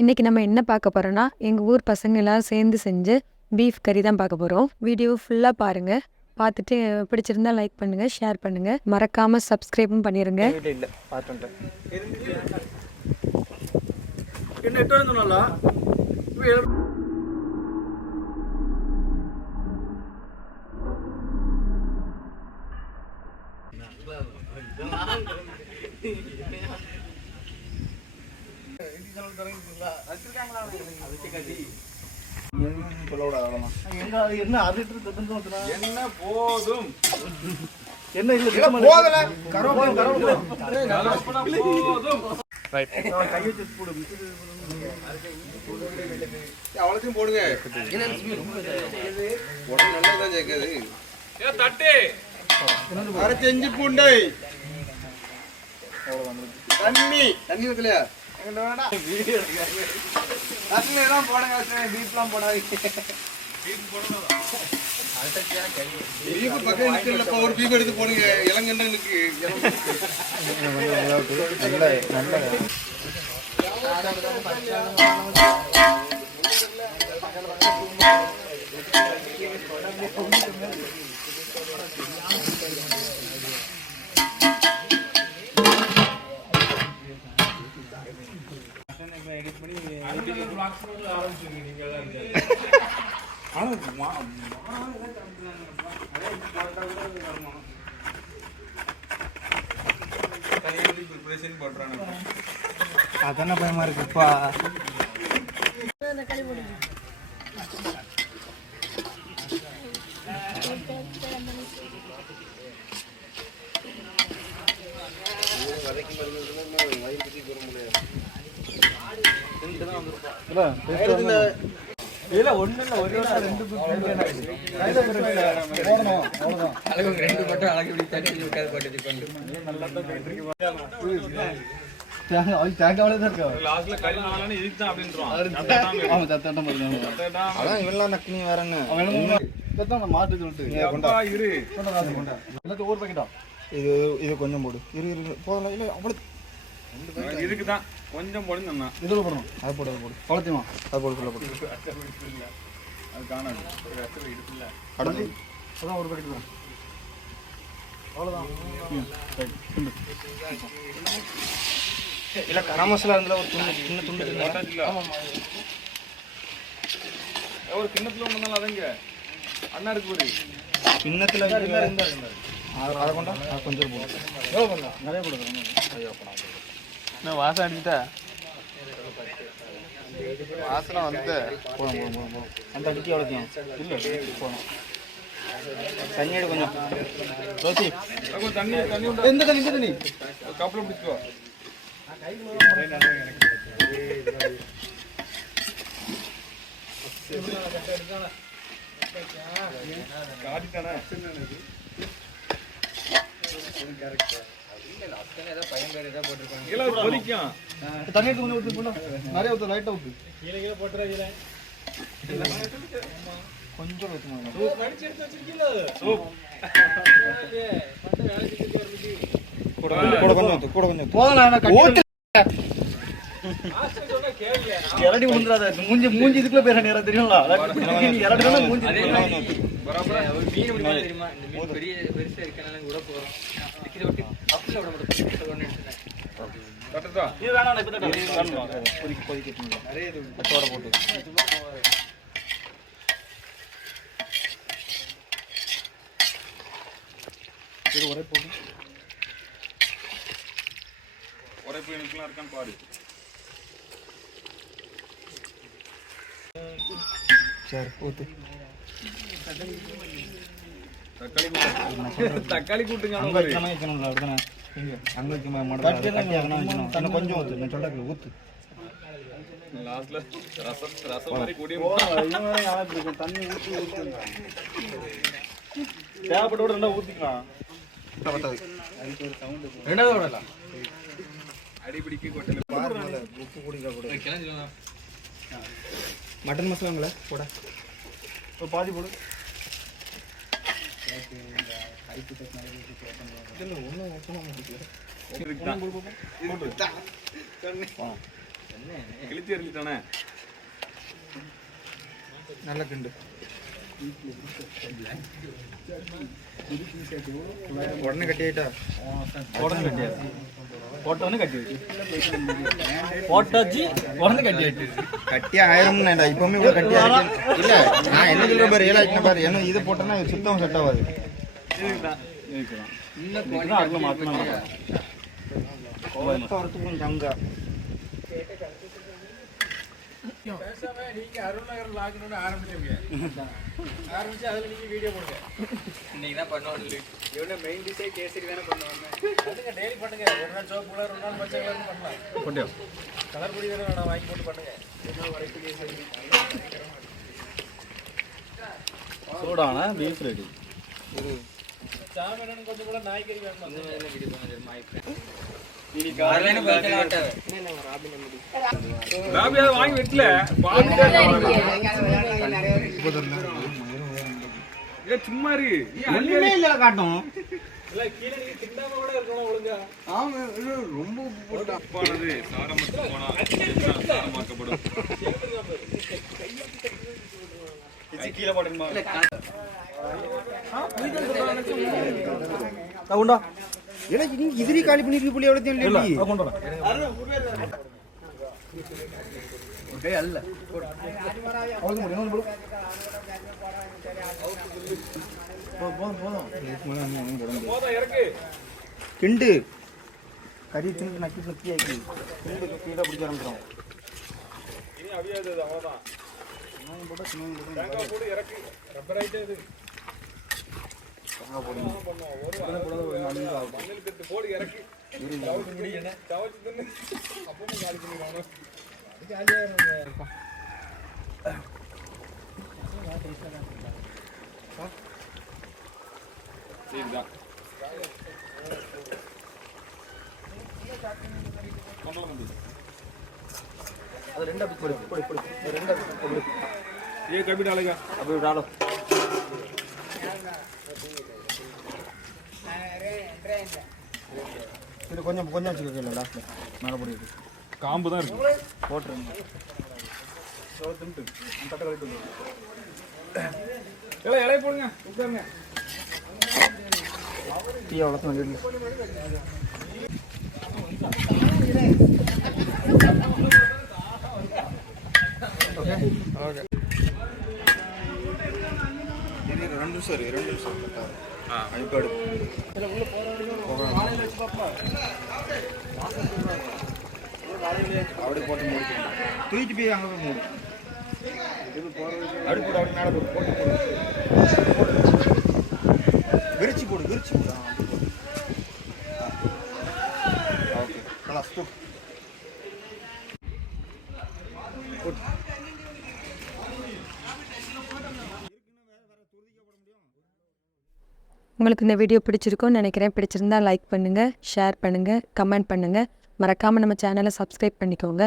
இன்றைக்கி நம்ம என்ன பார்க்க போகிறோன்னா எங்கள் ஊர் பசங்க எல்லாம் சேர்ந்து செஞ்ச பீஃப் கறி தான் பார்க்க போகிறோம். வீடியோ ஃபுல்லாக பாருங்கள். பார்த்துட்டு பிடிச்சிருந்தா லைக் பண்ணுங்கள், ஷேர் பண்ணுங்கள், மறக்காமல் சப்ஸ்கிரைபும் பண்ணிடுங்க. இல்லை பார்த்துட்டேன். அவளுக்கும் போடுங்க. நல்லதான் கேட்காது. அரைச்செஞ்சு பூண்டை தண்ணி தண்ணி வைக்கலையா? ஒரு பீப் எடுத்து போடுங்க. இளங்கண்டனுக்கு அதான பயமா இருக்குப்பா. இல்ல ஒண்ணு இல்ல, ஒரு ரெண்டு மட்டும் அழகு மாட்டு சொல்லிட்டு ஒரு பாக்கெட்டா இது இது கொஞ்சம் போடு. போதலாம். இல்ல அவ்வளவு இதுக்குதான் கொஞ்சம் போடுங்க. இதுல போடணும். அது போடு, அது போடு. குளத்தியமா அது போடு, சொல்ல போடு. அது காணாது. அதான் ஒரு பாக்கெட் தான். அவ்வளோதான். இல்லை கரம் மசாலா இருந்தால் ஒரு சின்ன துண்டு. ஆமாம், ஒரு கிண்ணத்துல ஒன்று இருந்தாலும் அதங்க அண்ணா இருக்கு ஒரு கிண்ணத்தில் அதை கொண்டா கொஞ்சம் போடும். எவ்வளோ பண்ணா? நிறைய போடுங்க. நான் வாசம் அடிச்சுட்டா வாசனை வந்து போடும். அந்த அடிக்கி எவ்வளோத்தையும் இல்லை போகணும். தண்ணி எடு கொஞ்சம். ரோசி தண்ணி தண்ணி எந்த தண்ணி? இந்த தண்ணி கப்பில் பிடிச்சிக்கோ. காட்டிட்டானே தண்ணி எடுத்து கொஞ்சம் ஊற்று. நிறைய ஊற்று, லைட்டாக ஊற்று. கொஞ்சம் இரடி விழுந்துடாத. மூஞ்சி இதுக்குள்ள பேர நேரம் தெரியுங்களா? உரைப்பு எனக்குலாம் இருக்கான்னு பாரு. சரி ஊத்து. தக்காளி கூட்டுங்க. அங்க வைக்கணும்ல, அப்படிதானே? அங்க வைக்க மாட்டேன். கொஞ்சம் ஊத்து. நான் சொல்றேன் ஊத்து. லாஸ்ட்ல ரசம் மாதிரி கூடி தண்ணி ஊற்றி தேவைப்பட்டோட ரெண்டா ஊத்திக்கலாம். ரெண்டாவது விடலாம். அடிபிடிக்கு கொட்டல உப்பு குடிக்க கூட. மட்டன் மசாலாங்களா போட பாதி போடு. ஒன்றும் கிழிச்சு எறிஞ்சிட்டானே. நல்ல கிண்டு. உடனே கட்டி ஆயிட்டா? உடனே கட்டியாச்சு. போட்டோன்னு கட்டியாச்சு. போட்டாச்சு உடனே கட்டியாச்சு. கட்டி ஆயிரம்னு இப்பவுமே கூட கட்டி ஆயிருக்கு. இல்ல நான் என்ன சொல்ற பாரு, ஏழாயிட்டு பாரு, என்ன இது போட்டோன்னா சுத்தம் செட் ஆகாது. இதுதான் அதுல மாத்தணும். வரத்துக்கும் தங்க நீங்க அருள்நகர் லாக்னு ஆரம்பிச்சீங்க. ஆரம்பிச்சு அதுல நீங்க வீடியோ போடுங்க. இன்னைக்கு தான் பண்ணுவாங்க. இவனே மெயின் டிஷே கேசரி தானே பண்ணுவாங்க. அதுங்க டெய்லி பண்ணுங்க. ஒரு நாள் சோப்பு கலர், ஒரு நாள் பச்சை கலர் பண்ணலாம். போட்டியா? கலர் பொடி வேணும், நான் வாங்கி போட்டு பண்ணுங்க. ஒரு நாள் வரைக்கும் கேசரி. சூடான பீஃப் ரெடி. சாமி கொஞ்சம் கூட நாய்க்கறி வேணும். அந்த மாதிரி வீடியோ பண்ணுங்க. மாய்க்கு வாங்கி வெட்டல சும்மா இருக்கு காட்டும். ரொம்ப போனது சாரமத்து போனா சாரமாக்கப்படும். கீழே போடணுமா? உண்டா? எனக்கு நீங்க எதிரி காலி பண்ணிட்டு புள்ளி எவ்வளவு இல்ல இல்ல கொண்டு வா. ஓகே அல்ல. போதும் இறக்கு கிண்டு கறி தின்னு நக்கி நக்கி ஆக்கி கிண்டு கீழே பிடிச்ச ஆரம்பிச்சிடும். இனி அவியாது அவ்வளோதான். தேங்காய் போட்டு இறக்கு. ரப்பர் ஆயிட்டே இது. மண்ணில் கட்டு போடு இறக்கி. சவச்சு முடியும். சவச்சு தின்னு அப்பவும் காலி பண்ணிடுவாங்க. சரிதான். அது ரெண்டா போடு போடு போடு. ரெண்டா போடு. ये कभी डालेगा? अभी डालो. இது கொஞ்சம் கொஞ்சம் வச்சுக்கோங்க லாஸ்ட்ல மேலே போடுது. காம்பு தான் இருக்கு. போட்டுருங்க. தட்டை கழிட்டு இலைய போடுங்க. உட்காருங்க. டீ அவ்வளோ வேண்டியது. ரெண்டு சார் ஐபாடு அப்படி போட்டு மூடி தூக்கிட்டு போய் அங்கே போய் மூடு. அப்படி போடு, அப்படி மேலே போடு, போட்டு போடு, விரிச்சு போடு, விரிச்சு போடு. ஓகே கலாஸ் தூ. உங்களுக்கு இந்த வீடியோ பிடிச்சிருக்கும்னு நினைக்கிறேன். பிடிச்சிருந்தா லைக் பண்ணுங்கள், ஷேர் பண்ணுங்கள், கமெண்ட் பண்ணுங்கள். மறக்காமல் நம்ம சேனலை சப்ஸ்கிரைப் பண்ணிக்கோங்க.